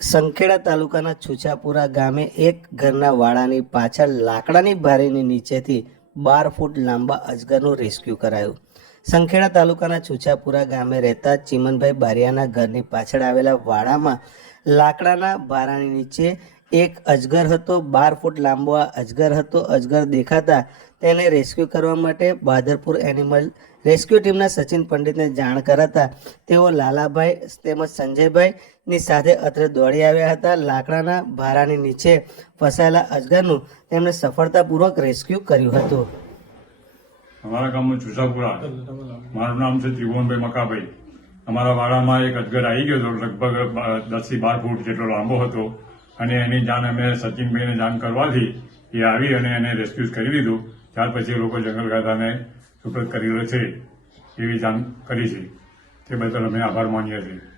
સંખેડા તાલુકાના છુછાપુરા ગામે એક ઘરના વાડાની પાછળ લાકડાની ભારીની નીચેથી બાર ફૂટ લાંબા અજગરનું રેસ્ક્યુ કરાયું. સંખેડા તાલુકાના છુછાપુરા ગામે રહેતા ચીમનભાઈ બારિયાના ઘરની પાછળ આવેલા વાડામાં લાકડાના ભારાની નીચે એક અજગર હતો, બાર ફૂટ લાંબો આ અજગર હતો, અજગર દેખાતા તેને રેસ્ક્યુ કરવા માટે બહાદરપુર એનિમલ રેસ્ક્યુ ટીમના સચિન પંડિતને જાણ કરાતા તેઓ લાલાભાઈ તેમજ સંજયભાઈની સાથે અત્રે દોડી આવ્યા હતા. લાકડાના ભારાની નીચે ફસાયેલા અજગરનું તેમણે સફળતાપૂર્વક રેસ્ક્યુ કર્યું હતું. અમારા ગામનું ચુસાપુરા મારું નામ છે ત્રિભુવનભાઈ મકાભાઈ. અમારા વાડામાં એક અજગર આવી ગયો હતો, લગભગ દસથી બાર ફૂટ જેટલો લાંબો હતો. અને એની જાણ અમે સચિનભાઈને જાણ કરવાથી એ આવી અને એને રેસ્ક્યુ કરી લીધું ત્યાર પછી એ લોકો જંગલ ખાતાને સુપ્રત કરેલો છે એવી જાણ કરી છે. તે બદલ અમે આભાર માનીએ છીએ.